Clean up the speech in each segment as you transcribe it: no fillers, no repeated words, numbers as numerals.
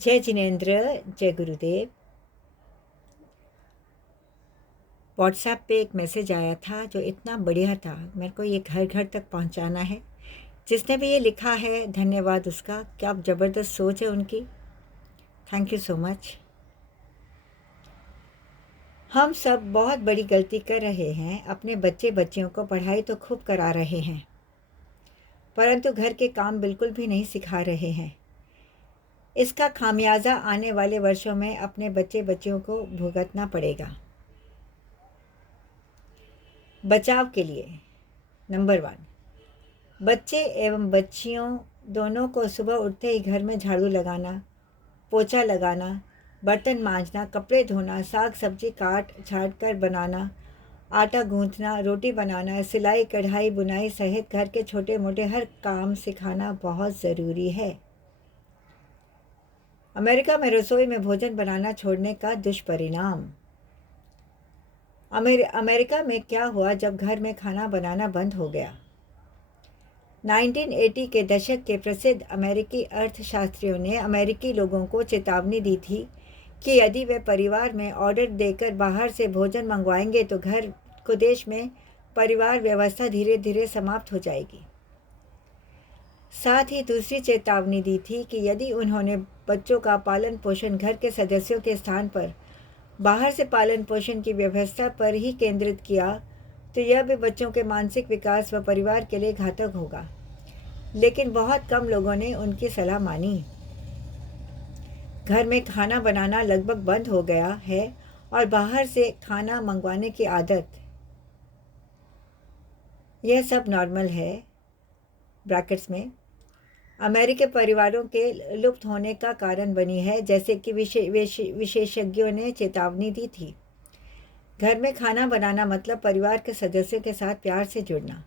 जय जिनेंद्र, जय गुरुदेव। व्हाट्सएप पे एक मैसेज आया था जो इतना बढ़िया था, मेरे को ये घर घर तक पहुंचाना है। जिसने भी ये लिखा है धन्यवाद उसका, क्या ज़बरदस्त सोच है उनकी। Thank you so much. हम सब बहुत बड़ी गलती कर रहे हैं, अपने बच्चे बच्चियों को पढ़ाई तो खूब करा रहे हैं परंतु घर के काम बिल्कुल भी नहीं सिखा रहे हैं। इसका खामियाजा आने वाले वर्षों में अपने बच्चे बच्चियों को भुगतना पड़ेगा। बचाव के लिए नंबर 1, बच्चे एवं बच्चियों दोनों को सुबह उठते ही घर में झाड़ू लगाना, पोछा लगाना, बर्तन मांजना, कपड़े धोना, साग सब्जी काट छाट कर बनाना, आटा गूंथना, रोटी बनाना, सिलाई कढ़ाई बुनाई सहित घर के छोटे मोटे हर काम सिखाना बहुत ज़रूरी है। अमेरिका में रसोई में भोजन बनाना छोड़ने का दुष्परिणाम। अमेरिका में क्या हुआ जब घर में खाना बनाना बंद हो गया। 1980 के दशक के प्रसिद्ध अमेरिकी अर्थशास्त्रियों ने अमेरिकी लोगों को चेतावनी दी थी कि यदि वे परिवार में ऑर्डर देकर बाहर से भोजन मंगवाएंगे तो घर को देश में परिवार व्यवस्था धीरे धीरे समाप्त हो जाएगी। साथ ही दूसरी चेतावनी दी थी कि यदि उन्होंने बच्चों का पालन पोषण घर के सदस्यों के स्थान पर बाहर से पालन पोषण की व्यवस्था पर ही केंद्रित किया तो यह भी बच्चों के मानसिक विकास व परिवार के लिए घातक होगा। लेकिन बहुत कम लोगों ने उनकी सलाह मानी। घर में खाना बनाना लगभग बंद हो गया है और बाहर से खाना मंगवाने की आदत, यह सब नॉर्मल है। ब्रैकेट्स में अमेरिकी परिवारों के लुप्त होने का कारण बनी है, जैसे कि विशेषज्ञों ने चेतावनी दी थी। घर में खाना बनाना मतलब परिवार के सदस्यों के साथ प्यार से जुड़ना।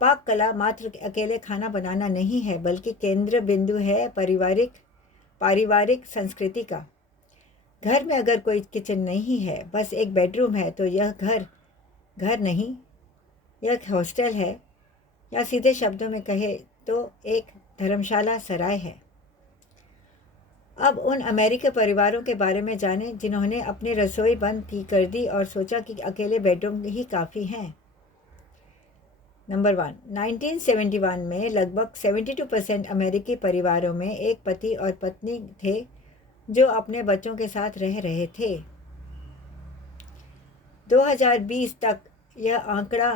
पाक कला मात्र अकेले खाना बनाना नहीं है, बल्कि केंद्र बिंदु है पारिवारिक संस्कृति का। घर में अगर कोई किचन नहीं है, बस एक बेडरूम है, तो यह घर नहीं, यह हॉस्टल है, या सीधे शब्दों में कहे तो एक धर्मशाला सराय है। अब उन अमेरिकी परिवारों के बारे में जानें जिन्होंने अपनी रसोई बंद कर दी और सोचा कि अकेले बेडरूम ही काफ़ी हैं। नंबर 1, 1971 में लगभग 72% अमेरिकी परिवारों में एक पति और पत्नी थे जो अपने बच्चों के साथ रह रहे थे। 2020 तक यह आंकड़ा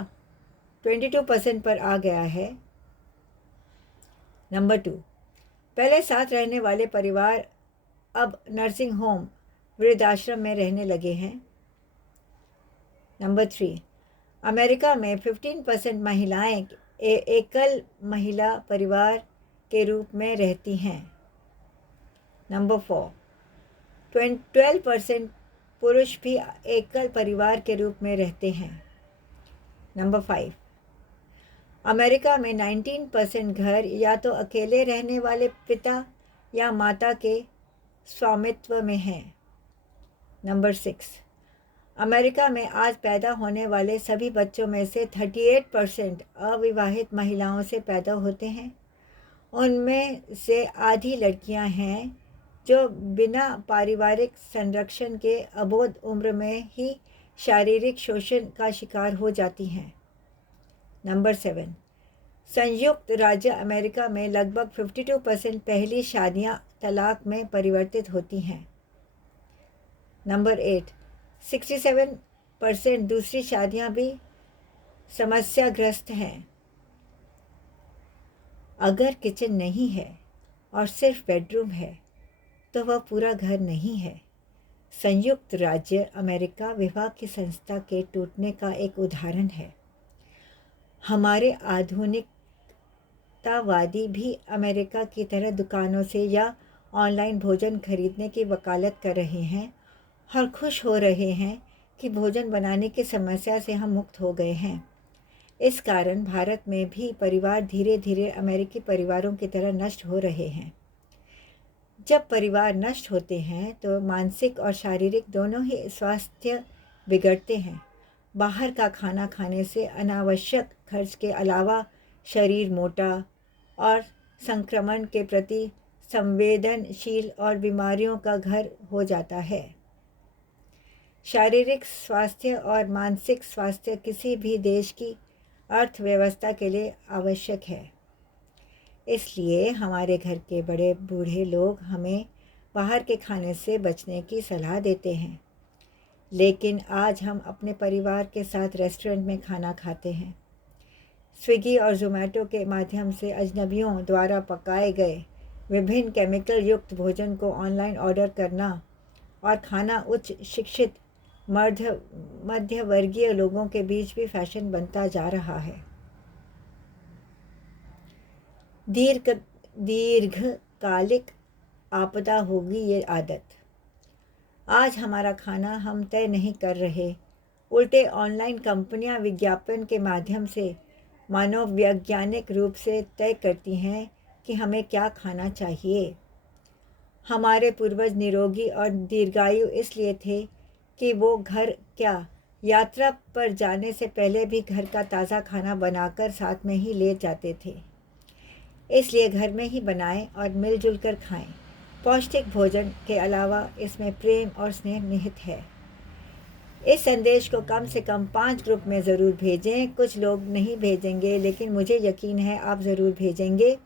22% पर आ गया है। नंबर 2, पहले साथ रहने वाले परिवार अब नर्सिंग होम वृद्धाश्रम में रहने लगे हैं। नंबर 3, अमेरिका में 15% महिलाएं एकल महिला परिवार के रूप में रहती हैं। नंबर 4, 12% पुरुष भी एकल परिवार के रूप में रहते हैं। नंबर 5, अमेरिका में 19% घर या तो अकेले रहने वाले पिता या माता के स्वामित्व में हैं। नंबर 6, अमेरिका में आज पैदा होने वाले सभी बच्चों में से 38% अविवाहित महिलाओं से पैदा होते हैं। उनमें से आधी लड़कियां हैं जो बिना पारिवारिक संरक्षण के अबोध उम्र में ही शारीरिक शोषण का शिकार हो जाती हैं। नंबर 7, संयुक्त राज्य अमेरिका में लगभग 52% पहली शादियां तलाक में परिवर्तित होती हैं। नंबर 8, 67% दूसरी शादियां भी समस्याग्रस्त हैं। अगर किचन नहीं है और सिर्फ बेडरूम है तो वह पूरा घर नहीं है। संयुक्त राज्य अमेरिका विवाह की संस्था के टूटने का एक उदाहरण है। हमारे आधुनिकतावादी भी अमेरिका की तरह दुकानों से या ऑनलाइन भोजन खरीदने की वकालत कर रहे हैं और खुश हो रहे हैं कि भोजन बनाने की समस्या से हम मुक्त हो गए हैं। इस कारण भारत में भी परिवार धीरे धीरे अमेरिकी परिवारों की तरह नष्ट हो रहे हैं। जब परिवार नष्ट होते हैं तो मानसिक और शारीरिक दोनों ही स्वास्थ्य बिगड़ते हैं। बाहर का खाना खाने से अनावश्यक खर्च के अलावा शरीर मोटा और संक्रमण के प्रति संवेदनशील और बीमारियों का घर हो जाता है। शारीरिक स्वास्थ्य और मानसिक स्वास्थ्य किसी भी देश की अर्थव्यवस्था के लिए आवश्यक है। इसलिए हमारे घर के बड़े बूढ़े लोग हमें बाहर के खाने से बचने की सलाह देते हैं, लेकिन आज हम अपने परिवार के साथ रेस्टोरेंट में खाना खाते हैं। स्विगी और ज़ोमैटो के माध्यम से अजनबियों द्वारा पकाए गए विभिन्न केमिकल युक्त भोजन को ऑनलाइन ऑर्डर करना और खाना उच्च शिक्षित मध्य वर्गीय लोगों के बीच भी फैशन बनता जा रहा है। दीर्घकालिक आपदा होगी ये आदत। आज हमारा खाना हम तय नहीं कर रहे, उल्टे ऑनलाइन कंपनियां विज्ञापन के माध्यम से मनोवैज्ञानिक रूप से तय करती हैं कि हमें क्या खाना चाहिए। हमारे पूर्वज निरोगी और दीर्घायु इसलिए थे कि वो घर क्या यात्रा पर जाने से पहले भी घर का ताज़ा खाना बनाकर साथ में ही ले जाते थे। इसलिए घर में ही बनाएं और मिलजुल कर खाएं। पौष्टिक भोजन के अलावा इसमें प्रेम और स्नेह निहित है। इस संदेश को कम से कम 5 ग्रुप में ज़रूर भेजें। कुछ लोग नहीं भेजेंगे, लेकिन मुझे यकीन है आप ज़रूर भेजेंगे।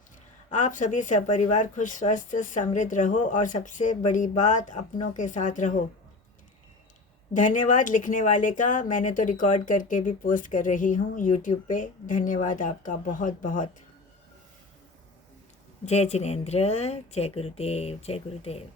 आप सभी सपरिवार खुश, स्वस्थ, समृद्ध रहो और सबसे बड़ी बात, अपनों के साथ रहो। धन्यवाद लिखने वाले का। मैंने तो रिकॉर्ड करके भी पोस्ट कर रही हूँ यूट्यूब पे। धन्यवाद आपका बहुत बहुत। जय जिनेंद्र, जय गुरुदेव, जय गुरुदेव।